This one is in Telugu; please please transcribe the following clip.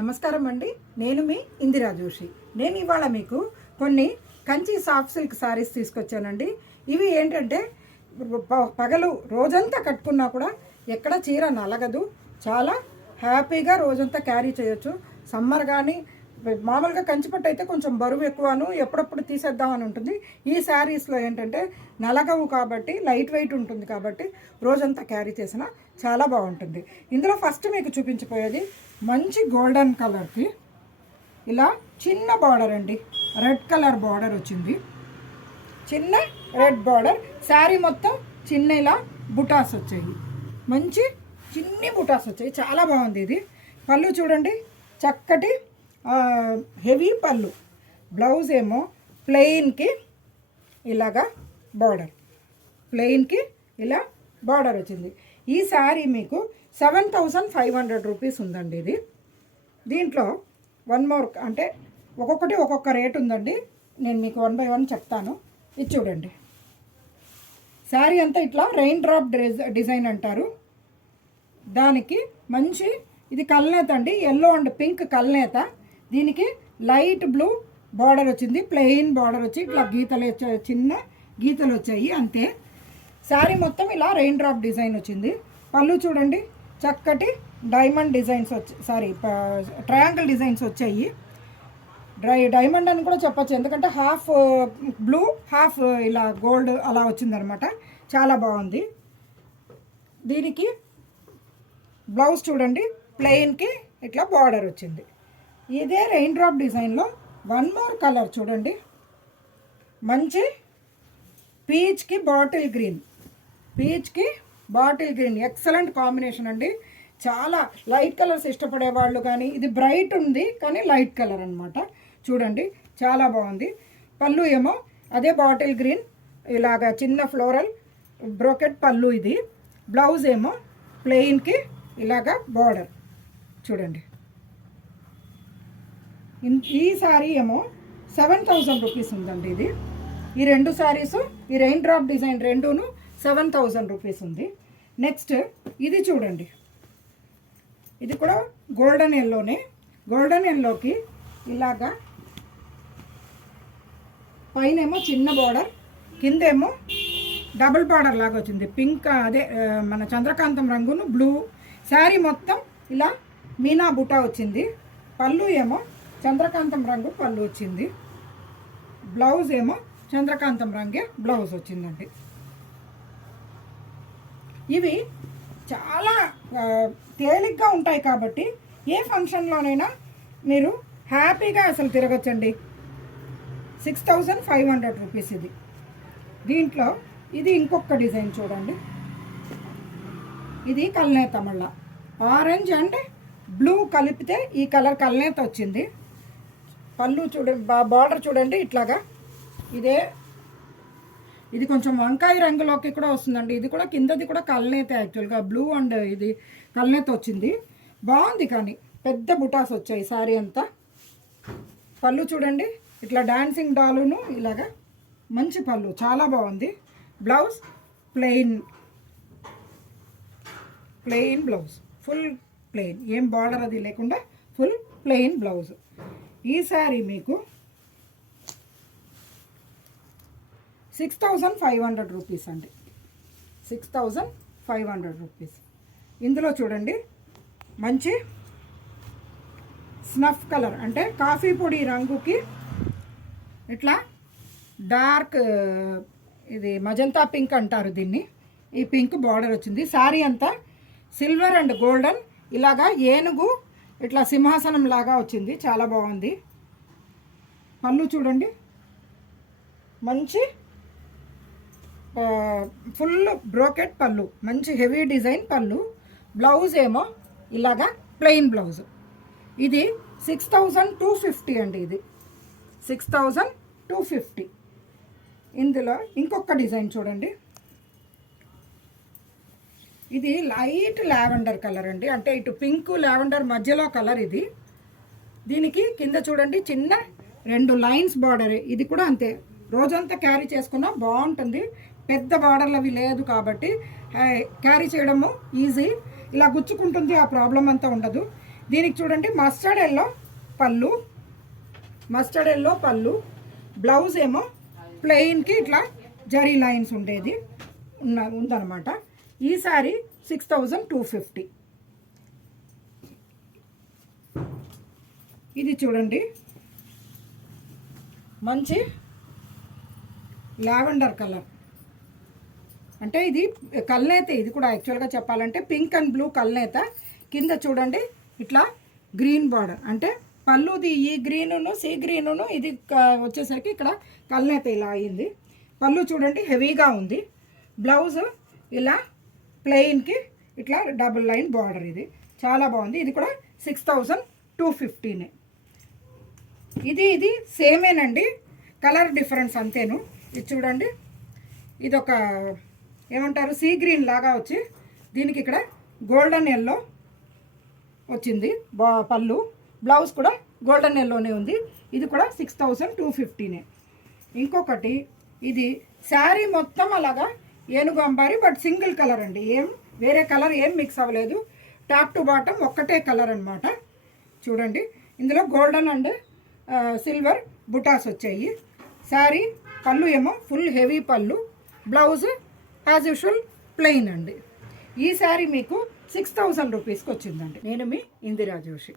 నమస్కారం అండి. నేను మీ ఇందిరా జోషి. నేను ఇవాళ మీకు కొన్ని కంచి సాఫ్ట్ సిల్క్ సారీస్ తీసుకొచ్చానండి. ఇవి ఏంటంటే పగలు రోజంతా కట్టుకున్నా కూడా ఎక్కడ చీర నలగదు. చాలా హ్యాపీగా రోజంతా క్యారీ చేయొచ్చు. సమ్మర్ కానీ మామూలుగా కంచిపట్టు అయితే కొంచెం బరువు ఎక్కువను ఎప్పుడప్పుడు తీసేద్దామని ఉంటుంది. ఈ శారీస్లో ఏంటంటే నలగవు కాబట్టి లైట్ వెయిట్ ఉంటుంది కాబట్టి రోజంతా క్యారీ చేసినా చాలా బాగుంటుంది. ఇందులో ఫస్ట్ మీకు చూపించిపోయేది మంచి గోల్డెన్ కలర్కి ఇలా చిన్న బార్డర్ అండి, రెడ్ కలర్ బార్డర్ వచ్చింది. చిన్న రెడ్ బార్డర్, శారీ మొత్తం చిన్న ఇలా బుటాస్ వచ్చాయి, మంచి చిన్ని బుటాస్ వచ్చాయి. చాలా బాగుంది. ఇది పళ్ళు చూడండి, చక్కటి హెవీ పళ్ళు. బ్లౌజ్ ఏమో ప్లెయిన్కి ఇలాగా బార్డర్, ప్లెయిన్కి ఇలా బార్డర్ వచ్చింది. ఈ శారీ మీకు 7,500 రూపీస్ ఉందండి. ఇది దీంట్లో వన్ మోర్ అంటే ఒక్కొక్కటి ఒక్కొక్క రేట్ ఉందండి. నేను మీకు 1 by 1 చెప్తాను. ఇది చూడండి, శారీ అంతా ఇట్లా రెయిన్ డ్రాప్ డిజైన్ అంటారు. దానికి మంచి ఇది కల్నేత అండి, ఎల్లో అండ్ పింక్ కల్నేత. దీనికి లైట్ బ్లూ బార్డర్ వచ్చింది, ప్లెయిన్ బార్డర్ వచ్చి ఇట్లా గీతలు చిన్న గీతలు వచ్చాయి అంతే. శారీ మొత్తం ఇలా రెయిన్ డ్రాప్ డిజైన్ వచ్చింది. పళ్ళు చూడండి, చక్కటి డైమండ్ డిజైన్స్ ట్రయాంగిల్ డిజైన్స్ వచ్చాయి. డైమండ్ అని కూడా చెప్పచ్చు, ఎందుకంటే హాఫ్ బ్లూ హాఫ్ ఇలా గోల్డ్ అలా వచ్చిందనమాట. చాలా బాగుంది. దీనికి బ్లౌజ్ చూడండి, ప్లెయిన్కి ఇట్లా బార్డర్ వచ్చింది. ఇదే రెయిన్ డ్రాప్ డిజైన్లో వన్ మోర్ కలర్ చూడండి, మంచి పీచ్కి బాటిల్ గ్రీన్, పీచ్కి బాటిల్ గ్రీన్ ఎక్సలెంట్ కాంబినేషన్ అండి. చాలా లైట్ కలర్స్ ఇష్టపడే వాళ్ళు కానీ, ఇది బ్రైట్ ఉంది కానీ లైట్ కలర్ అనమాట. చూడండి చాలా బాగుంది. పళ్ళు ఏమో అదే బాటిల్ గ్రీన్, ఇలాగా చిన్న ఫ్లోరల్ బ్రోకెట్ పళ్ళు. ఇది బ్లౌజ్ ఏమో ప్లెయిన్కి ఇలాగా బార్డర్ చూడండి. ఈ శారీ ఏమో 7,000 రూపీస్ ఉందండి. ఇది ఈ రెండు శారీసు, ఈ రెయిన్ డ్రాప్ డిజైన్ రెండును 7,000 రూపీస్ ఉంది. నెక్స్ట్ ఇది చూడండి, ఇది కూడా గోల్డెన్ ఎల్లోనే. గోల్డెన్ ఎల్లోకి ఇలాగా పైనేమో చిన్న బార్డర్, కిందేమో డబుల్ బార్డర్ లాగా వచ్చింది. పింక్ అదే మన చంద్రకాంతం రంగును బ్లూ. శారీ మొత్తం ఇలా మీనా బుటా వచ్చింది. పళ్ళు ఏమో చంద్రకాంతం రంగు పళ్ళు వచ్చింది. బ్లౌజ్ ఏమో చంద్రకాంతం రంగే బ్లౌజ్ వచ్చిందండి. ఇవి చాలా తేలిగ్గా ఉంటాయి కాబట్టి ఏ ఫంక్షన్లోనైనా మీరు హ్యాపీగా అసలు తిరగచ్చండి. 6,500 రూపీస్ ఇది. దీంట్లో ఇది ఇంకొక డిజైన్ చూడండి, ఇది కల్నేత. మళ్ళా ఆరెంజ్ అండ్ బ్లూ కలిపితే ఈ కలర్ కల్నేత వచ్చింది. పళ్ళు చూడండి, బార్డర్ చూడండి ఇట్లాగా. ఇది కొంచెం వంకాయ రంగులోకి కూడా వస్తుందండి. ఇది కూడా కిందది కూడా కల్నేత, యాక్చువల్గా బ్లూ అండ్ ఇది కల్నేత వచ్చింది. బాగుంది కానీ పెద్ద బుటాస్ వచ్చాయి శారీ అంతా. పళ్ళు చూడండి, ఇట్లా డాన్సింగ్ డాలును ఇలాగా మంచి పళ్ళు, చాలా బాగుంది. Blouse plain blouse, full plain, ఏం బార్డర్ అది లేకుండా ఫుల్ ప్లెయిన్ బ్లౌజ్. ఈ శారీ మీకు 6,500 రూపీస్ అండి. 6,500 రూపీస్. ఇందులో చూడండి మంచి స్నఫ్ కలర్ అంటే కాఫీ పొడి రంగుకి ఇట్లా డార్క్, ఇది మజంతా పింక్ అంటారు దీన్ని. ఈ పింక్ బార్డర్ వచ్చింది. శారీ అంతా సిల్వర్ అండ్ గోల్డెన్ ఇలాగా ఏనుగు ఇట్లా సింహాసనం లాగా వచ్చింది. చాలా బాగుంది. పళ్ళు చూడండి, మంచి ఫుల్ బ్రోకెట్ పళ్ళు, మంచి హెవీ డిజైన్ పళ్ళు. బ్లౌజ్ ఏమో ఇలాగా ప్లెయిన్ బ్లౌజ్. ఇది 6,250 అండి. ఇది 6,250. ఇందులో ఇంకొక డిజైన్ చూడండి, ఇది లైట్ లావెండర్ కలర్ అండి, అంటే ఇటు పింక్ లావెండర్ మధ్యలో కలర్ ఇది. దీనికి కింద చూడండి చిన్న 2 లైన్స్ బార్డర్. ఇది కూడా అంతే, రోజంతా క్యారీ చేసుకున్నా బాగుంటుంది. పెద్ద బార్డర్లు అవి లేదు కాబట్టి క్యారీ చేయడము ఈజీ. ఇలా గుచ్చుకుంటుంది, ఆ ప్రాబ్లం అంతా ఉండదు. దీనికి చూడండి మస్టర్డ్ ఎల్లో పళ్ళు, బ్లౌజ్ ఏమో ప్లెయిన్కి ఇట్లా జరీ లైన్స్ ఉండేది ఉందన్నమాట. ఈ శారీ 6250. ఇది చూడండి మంచి లావెండర్ కలర్, అంటే ఇది కల్నేత. ఇది కూడా యాక్చువల్గా చెప్పాలంటే పింక్ అండ్ బ్లూ కల్నేత. కింద చూడండి ఇట్లా గ్రీన్ బార్డర్, అంటే పళ్ళుది ఈ గ్రీనును సీ గ్రీనును ఇది వచ్చేసరికి ఇక్కడ కల్నేత ఇలా అయింది. పళ్ళు చూడండి హెవీగా ఉంది. బ్లౌజ్ ఇలా ప్లెయిన్కి ఇట్లా డబుల్ లైన్ బార్డర్, ఇది చాలా బాగుంది. ఇది కూడా 6250. ఇది సేమేనండి, కలర్ డిఫరెన్స్ అంతేను. ఇది చూడండి, ఇది ఒక ఏమంటారు సీ గ్రీన్ లాగా వచ్చి దీనికి ఇక్కడ గోల్డెన్ ఎల్లో వచ్చింది పళ్ళు. బ్లౌజ్ కూడా గోల్డెన్ ఎల్లోనే ఉంది. ఇది కూడా 6250. ఇంకొకటి ఇది శారీ మొత్తం అలాగా ఏనుగు అంబారి, బట్ సింగిల్ కలర్ అండి, ఏం వేరే కలర్ ఏం మిక్స్ అవ్వలేదు. టాప్ టు బాటమ్ ఒక్కటే కలర్ అనమాట. చూడండి ఇందులో గోల్డెన్ అండ్ సిల్వర్ బుటాస్ వచ్చాయి. శారీ పళ్ళు ఏమో ఫుల్ హెవీ పళ్ళు, బ్లౌజ్ యాజ్ యూజువల్ ప్లెయిన్ అండి. ఈ శారీ మీకు 6000 రూపీస్కి వచ్చిందండి. నేను మీ ఇందిరా జోషి.